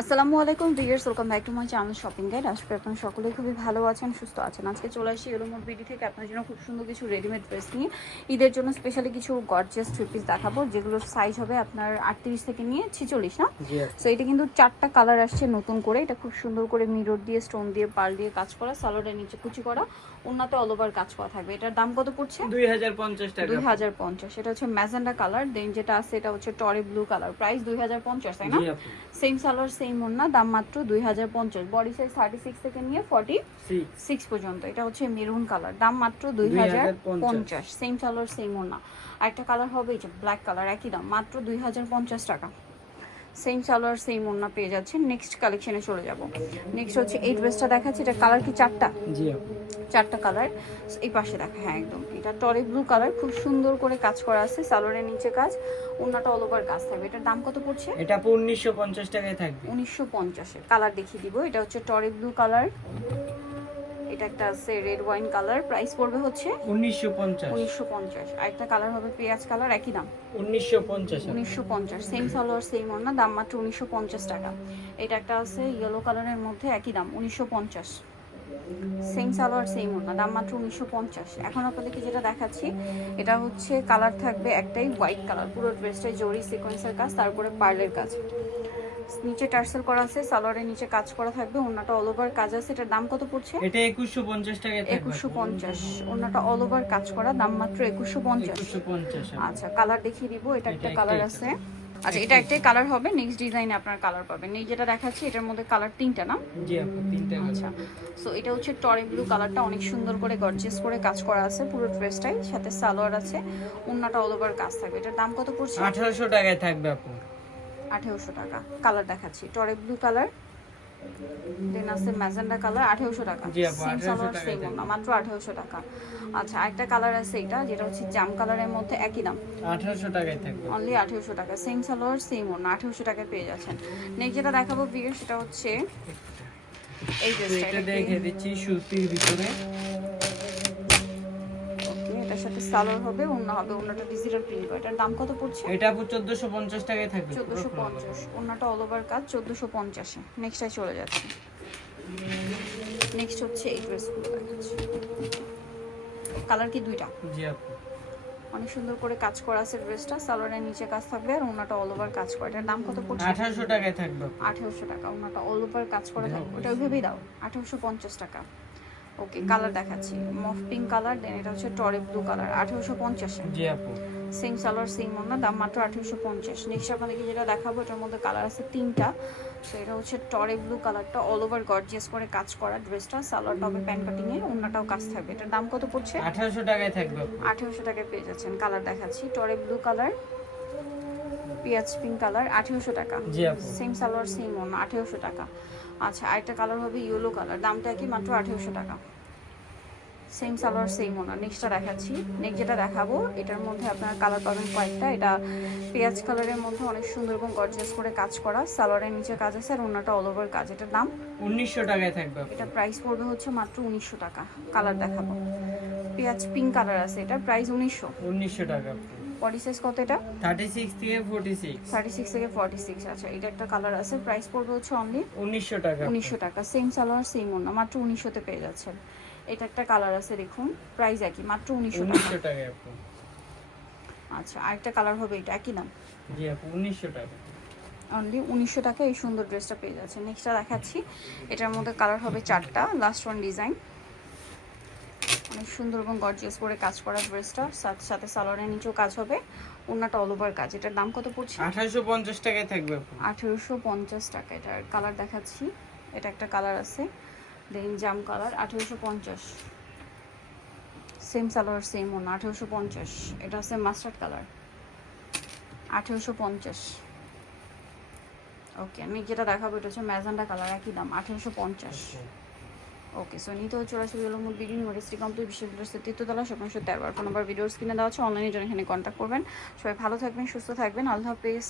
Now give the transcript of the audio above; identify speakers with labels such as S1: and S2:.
S1: আসসালামু আলাইকুম viewers welcome back to my channel shopping guide. আজকে আপনারা সকলেই খুবই ভালো আছেন সুস্থ আছেন। আজকে চলে আসি এলোমোর বিডি থেকে আপনার জন্য খুব সুন্দর কিছু রেডিমেড ড্রেস নিয়ে। ঈদের জন্য স্পেশালি কিছু গর্জিয়াস থ্রি পিস দেখাবো যেগুলোর সাইজ হবে আপনার আটত্রিশ থেকে নিয়ে ছিচল্লিশ না? সো এটা কিন্তু চারটা কালার আসছে নতুন করে। এটা খুব সুন্দর করে মিরর দিয়ে স্টোন দিয়ে পাল দিয়ে কাজ করা সালোয়ারের নিচে কুচি করা উন্নত অল ওভার কাজ করা থাকবে। এটার দাম কত পড়ছে?
S2: দুই হাজার পঞ্চাশ টাকা।
S1: দুই হাজার পঞ্চাশ। এটা হচ্ছে ম্যাজেন্ডা কালার দেন যেটা আছে এটা হচ্ছে টরে ব্লু কালার প্রাইস দুই হাজার পঞ্চাশ তাই না? সেম সালোয়ার সেম ওড়না দাম মাত্র দুই হাজার পঞ্চাশ। বডি সাইজ থার্টি সিক্স থেকে নিয়ে ফর্টি
S2: সিক্স
S1: সিক্স পর্যন্ত। এটা হচ্ছে মেরুন কালার দাম মাত্র দুই হাজার পঞ্চাশ। সেম সালোয়ার সেম ওড়না আরেকটা কালার হবে এই যে ব্ল্যাক কালার একই দাম মাত্র দুই হাজার পঞ্চাশ টাকা। সেম সালোয়ার সেম ওড়না পেয়ে যাচ্ছেন। নেক্সট কালেকশনে চলে যাব। নেক্সট হচ্ছে এই ড্রেসটা দেখাচ্ছি। এটা কালার কি চারটা?
S2: জি
S1: চারটা কালার এই পাশে দেখা হ্যাঁ একদম। এটা টরে ব্লু কালার খুব সুন্দর করে কাজ করা আছে সালোয়ারের নিচে কাজ। ওড়নাটা অল ওভার কাজ থাকবে। এটার দাম কত পড়ছে?
S2: এটা আপু উনিশশো পঞ্চাশ টাকায় থাকবে।
S1: উনিশশো পঞ্চাশের। কালার দেখিয়ে দিব। এটা হচ্ছে টরে ব্লু কালার এটা একটা আছে রেড ওয়াইন কালার প্রাইস পড়বে হচ্ছে
S2: উনিশশো পঞ্চাশ।
S1: উনিশশো পঞ্চাশ। আরেকটা কালার হবে পেঁয়াজ কালার একই দাম।
S2: উনিশশো পঞ্চাশ
S1: উনিশশো পঞ্চাশ সেম সালোয়ার সেম ওর না দাম মাত্র উনিশশো পঞ্চাশ টাকা। এটা একটা আছে ইয়েলো কালারের মধ্যে একই দাম উনিশশো পঞ্চাশ। সেম সালোয়ার সেম ওর না দাম মাত্র উনিশশো পঞ্চাশ। এখন আপনাদেরকে যেটা দেখাচ্ছি এটা হচ্ছে কালার থাকবে একটাই হোয়াইট কালার পুরো ড্রেসটাই জরি সিকোয়েন্সের কাজ তারপরে পার্লের কাজ। নিচে টার্সেল করা আছে সালোয়ারের নিচে কাজ করা থাকবে ওনাটা অল ওভার কাজ আছে। এটার দাম কত পড়ছে?
S2: এটা একুশশো পঞ্চাশ টাকায় থাকবে।
S1: একুশশো পঞ্চাশ ওনাটা অল ওভার কাজ করা দাম মাত্র একুশশো পঞ্চাশ।
S2: একুশশো পঞ্চাশ
S1: আচ্ছা কালার দেখিয়ে দিব এটা একটা কালার আছে। আচ্ছা এটা একটাই কালার হবে নেক্সট ডিজাইনে আপনার কালার পাবেন। এই যেটা দেখাচ্ছি এটার মধ্যে কালার তিনটা না?
S2: জি আপু তিনটা
S1: আচ্ছা সো এটা হচ্ছে টরে ব্লু কালারটা অনেক সুন্দর করে গর্জিয়াস করে কাজ করা আছে পুরো ড্রেসটাই সাথে সালোয়ার আছে ওন্নাটা অল ওভার কাজ থাকবে। এটার দাম কত পড়ছে?
S2: আঠারোশো টাকায় থাকবে আপু।
S1: আঠেরোশো টাকা। কালার দেখাচ্ছি। টরে ব্লু কালার দেন আছে ম্যাজেন্ডা কালার আঠেরোশো টাকা। সেম সালোয়ার সেম না মাত্র আঠেরোশো টাকা। আচ্ছা আরেকটা কালার আছে এটা যেটা হচ্ছে জাম কালারের মধ্যে একই দাম।
S2: আঠারোশো টাকায় থাকবে।
S1: অনলি আঠেরোশো টাকা সেম সালোয়ার সেম ওনা আঠেরোশো টাকায় পেয়ে যাচ্ছেন। নেক্সট যেটা দেখাবো ভিডিও সেটা হচ্ছে এই ড্রেসটা
S2: এটা দেখে দিচ্ছি সুতির ভিতরে।
S1: সাথে সালোয়ার হবে ওনা হবে ওনাটা ডিজিটাল প্রিন্ট এটার দাম কত পড়ছে?
S2: এটা আপু চোদ্দশো পঞ্চাশ টাকায় থাকবে
S1: চোদ্দোশো পঞ্চাশ। ওনাটা অল ওভার কাজ চোদ্দোশো পঞ্চাশে। নেক্সটটাই চলে যাচ্ছে। নেক্সট হচ্ছে এই ড্রেসগুলো দেখাচ্ছি। কালার কি দুইটা?
S2: জি আপু।
S1: অনেক সুন্দর করে কাজ করা আছে ড্রেসটা সালোয়ারের নিচে কাজ থাকবে আর ওনাটা অল ওভার কাজ করা। এটার দাম কত পড়ছে?
S2: আঠারোশো টাকায় থাকবে আপু।
S1: আঠেরোশো টাকা ওনাটা অল ওভার কাজ করা থাকবে। ওটা ওইভাবেই দাও আঠেরোশো পঞ্চাশ টাকা। ওকে কালার দেখাচ্ছি। মফ পিঙ্ক কালার দেন এটা হচ্ছে টরে ব্লু কালার আঠেরোশো পঞ্চাশে
S2: জি আপু।
S1: সেম সালোয়ার সেম ওনা দাম মাত্র আঠেরোশো পঞ্চাশ। নেক্সট আপনাদেরকে যেটা দেখাবো এটার মধ্যে কালার আছে তিনটা। তো এটা হচ্ছে টরে ব্লু কালারটা অল ওভার গর্জিয়াস করে কাজ করা ড্রেসটা সালোয়ার টপে প্যান্ট কাটিংয়ে ওনাটাও কাজ থাকবে। এটার দাম কত পড়ছে?
S2: আঠারোশো টাকায় থাকবে
S1: আঠেরোশো টাকায় পেয়ে যাচ্ছেন কালার দেখাচ্ছি। টরে ব্লু কালার পেঁয়াজ পিঙ্ক কালার আঠেরোশো টাকা। সেম সালোয়ার সেম ওন আঠেরোশো টাকা। আচ্ছা আরেকটা কালার হবে ইয়েলো কালার দামটা কি মাত্র আঠেরোশো টাকা? সেম সালোয়ার সেম ওনা নেক্সটটা দেখাচ্ছি। নেক্সট যেটা দেখাবো এটার মধ্যে আপনারা কালার পাবেন কয়েকটা। এটা পেঁয়াজ কালারের মধ্যে অনেক সুন্দর এবং গর্জিয়াস করে কাজ করা। সালোয়ারের নিচে কাজ আছে আর ওনাটা অল ওভার কাজ। এটার দাম?
S2: উনিশশো টাকায় থাকবে
S1: এটা প্রাইস পড়বে হচ্ছে মাত্র উনিশশো টাকা। কালার দেখাবো। পেঁয়াজ পিঙ্ক কালার আছে এটা প্রাইস উনিশশো।
S2: উনিশশো টাকা
S1: বডি সাইজ কত এটা?
S2: থার্টি সিক্স থেকে ফোর্টি সিক্স
S1: থার্টি সিক্স থেকে ফর্টি সিক্স আচ্ছা এটা একটা কালার আছে। প্রাইস পড়বে হচ্ছে অনলি
S2: উনিশশো টাকা।
S1: উনিশশো টাকা। সেম সালোয়ার সেম ওনা মাত্র উনিশশোতে পেয়ে যাচ্ছেন। এটা একটা কালার আছে দেখুন প্রাইস একই মাত্র উনিশশো টাকা। আচ্ছা আরেকটা কালার হবে এটা একই দাম?
S2: জি আপু উনিশশো টাকা।
S1: অনলি উনিশশো টাকা এই সুন্দর ড্রেসটা পেয়ে যাচ্ছে নেক্সটটা দেখাচ্ছি। এটার মধ্যে কালার হবে চারটা লাস্ট ওয়ান ডিজাইন সুন্দর এবং গর্জিয়াস করে কাজ করা ড্রেসটা সাথে সাথে সালোয়ারের নিচেও কাজ হবে। ওনাটা অল ওভার কাজ। এটার দাম কত পড়ছে?
S2: আঠারোশো পঞ্চাশ টাকায় থাকবে আপু
S1: আঠেরোশো পঞ্চাশ টাকা। এটার কালার দেখাচ্ছি। এটা একটা কালার আছে। দেন জাম কালার আঠেরোশো পঞ্চাশ। সেম সালোয়ার সেম ওনা আঠেরোশো পঞ্চাশ। এটা হচ্ছে মাস্টার্ড কালার আঠেরোশো পঞ্চাশ। ওকে আমি যেটা দেখাবো এটা হচ্ছে ম্যাজেন্ডা কালার একই দাম আঠেরোশো পঞ্চাশ। ওকে সো নিতে হচ্ছে আসবে মূল বিডিং ইউনিভার্সিটি কমপ্লিট বিশ্ববিদ্যালয়ের তৃতীয়তলা স্বপ্ন তেরোবার ফোন নাম্বার ভিডিওর স্ক্রিনে দেওয়া আছে অনলাইনে জন্য এখানে কন্ট্যাক্ট করবেন। সবাই ভালো থাকবেন, সুস্থ থাকবেন, আল্লাহ হাফেজ।